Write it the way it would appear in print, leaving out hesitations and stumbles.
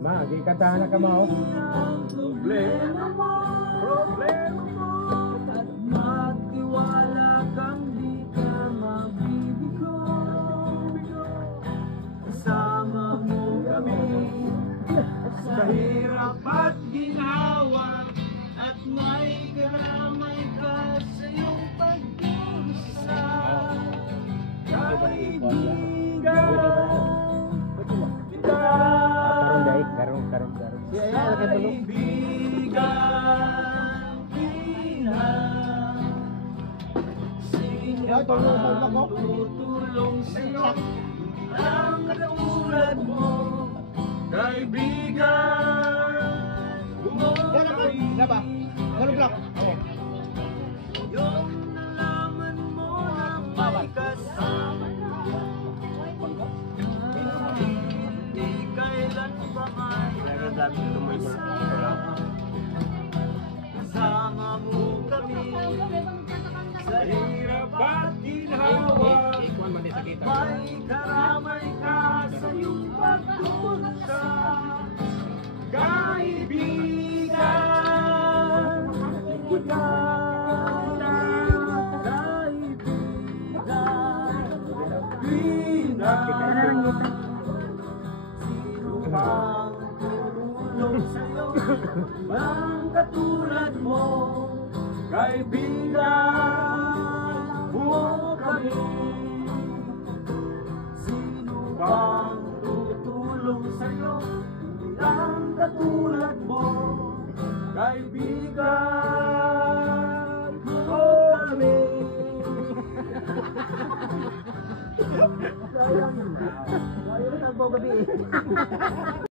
Ma, gikantahan na ka mo. Problema mo at magtiwala kang di ka mabibigo. Kasama mo kami sa hirap at ginawa, at may karamay ka sa iyong pagdusa. Kaibigan Karong. kaibigan kita. Sino bang tutulong sa'yo? Ang katulad mo, kaibigan. Yung nalaman mo na may kasama na, hindi kailan pa may kasama mo kami sa hirap at ginhawa, may karamay ka sa iyong pagkusa. Kaibigan kita, sino bang tutulong sa'yo? Ang katulad mo, kaibigan mo kami. Sino bang tutulong sa'yo? Ang katulad mo, kaibigan mo kami. Sayang na. Sayang na, gabi.